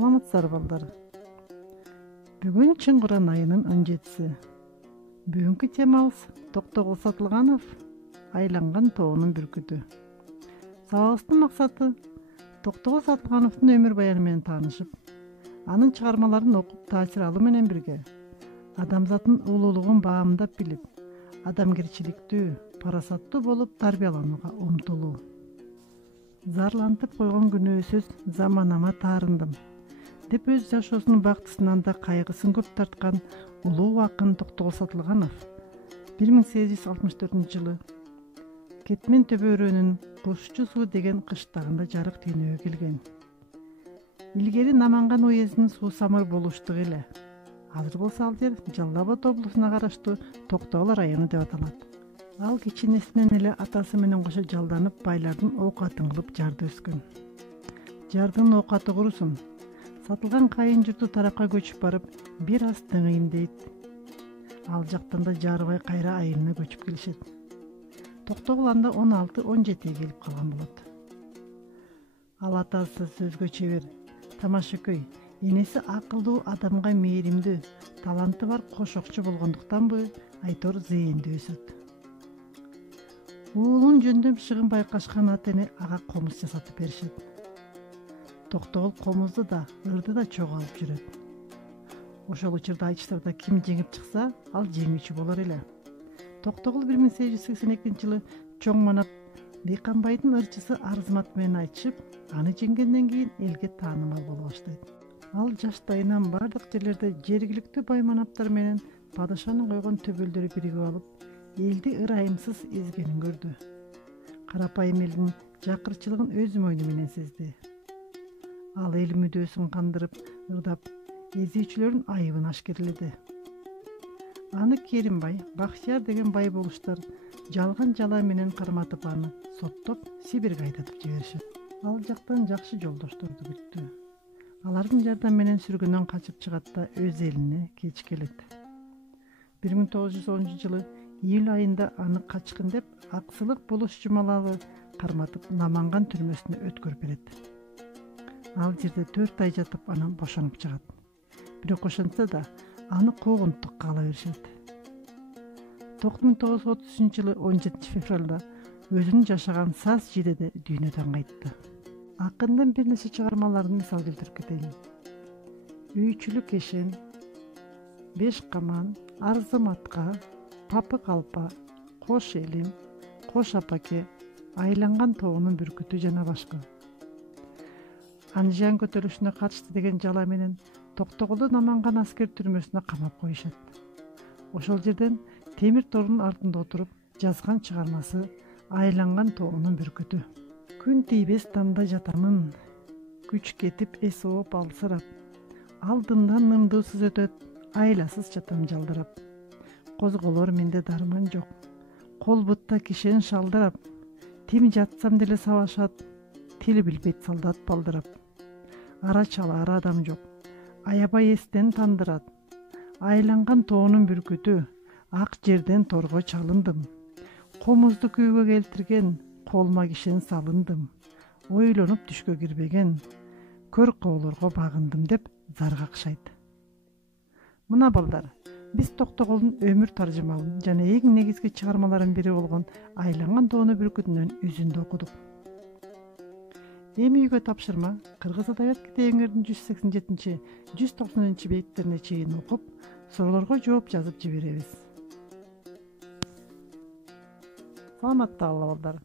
Саламатсыздарбы балдар. Бүгүн Чыңгыран айынын 17-си. Бүгүнкү темабыз Токтогул Сатылганов «Айланган тоонун бүркүтү». Сабагыбыздын максаты Токтогул Сатылгановдун өмүр баяны менен таанышып, анын чыгармаларын окуп таасир алуу менен бирге адамзаттын улуулугун баамдап билип, адамгерчиликтүү, парасаттуу болуп тарбияланууга умтулуу. Зарлантып койгон күнөөсүз заманама таарындым деп өз жашоосунун бактысынан да кайгысын көп тарткан улуу акын Токтогул Сатылганов 1864-жылы Кетмен Төбөрөнүн Кушчу суу деген кыштагында жарык дүйнөгө келген. Илгери Наманган уездинин Суу Самыр болуштугу эле. Азыр болсо ал жер Жалал Абад облусуна караштуу Токтогул району деп аталат. Ал кичинесинен эле атасы менен кошо жалданып байлардын оокатын кылып жарды өскөн. Жардын оокаты курусун, сатылган кайын журту тарапка көчүп барып, бир аз тыңыйм дейт. Ал жактан да жарыбай кайра айылына көчүп келишет. Токтогул анда 16-17 келип калган болот. Ал атасы сөзгө чебер, тамашакөй, энеси акылдуу, адамга мээримдүү, таланты бар кошокчу болгондуктанбы, айтор зээндүү өсөт. Уулун жөндөм шыгын байкашкан ата-эне ага комуз жасатып беришет. Токтогул комузду да, ырды да чогуу алып жүрөт. Ошол учурда айтыштарда ким жеңип чыкса, ал жеңүүчү болор эле. Токтогул 1882-жылы чоң манап Дыйканбайдын ырчысы Арзымат менен айтышып, аны жеңгенден кийин элге таанымал боло баштайт. Ал жаштайынан бардык жерлерде жергиликтүү бай манаптар менен падышанын койгон төбөлдөрү биригип алып, элди ырайымсыз эзгенин көрдү. Карапайым элдин жакырчылыгын өз мойну менен сезди. Ал эл мүдөөсүн кандырып, ырдап, эзүүчүлөрдүн айыбын ашкерледи. Аны Керимбай, Бахтияр деген бай болуштар жалган жала менен карматып, аны соттоп, Сибирге айдатып жиберишет. Ал жактан жакшы жолдошторду күттү. Алардын жардам менен сүргүнөн качып чыгат да өз элине кеч келет. 1910-жылы июль айында аны качкын деп Аксылык Болуш Жумалалы карматып Наманган түрмөсүнө өткөрүп берет. Ал жерде 4 ай жатып, анан бошоноп чыгат. Бирок ошентсе да аны куугунттукка ала беришет. 1933-жылы 17 февралда өзүнүн жашаган Саз Жидеде дүйнөдөн кайтты. Акындын бир нече чыгармаларын мисал келтирип кетейин. Үйчүлүк эшен, Беш каман, Арзыматка, Папы калпа, Кош элим, Кош апаке, Айланган тоонун бүркүтү жана башка. Анжан көтөрүлүшүнө катышты деген жала менен Токтогулду Наманган аскер түрмөсүнө камап коюшат. Ошол жерден темир тордун артында отуруп жазган чыгармасы Айланган тоонун бүркүтү. Күн тийбес тамда жатамын, күч кетип эс ооп алсырап, алдымдан нымдуусуз өтөт, айласыз жатам жалдырап. Козголор менде дарман жок, кол бутта кишен шалдырап, тим жатсам деле сабашат, тил билбейт солдат балдырап. Ара чалаар адам жок, аябай эстен тандырат. Айланган тоонун бүркүтү, ак жерден торго чалындым. Комузду күүгө келтирген, колума кишен салындым. Ойлонуп түшкө кирбеген, көр коолорго багындым деп зар какшайт. Мына балдар, биз Токтогулдун өмүр таржымалын жана эң негизги чыгармаларынын бири болгон Айланган тоонун бүркүтүнөн үзүндү окудук. Эми үйгө тапшырма Кыргыз адабият китебиңердин 187-190 беттерине чейин окуп, суроолорго жооп жазып жиберебиз. Саламатта калыңдар балдар.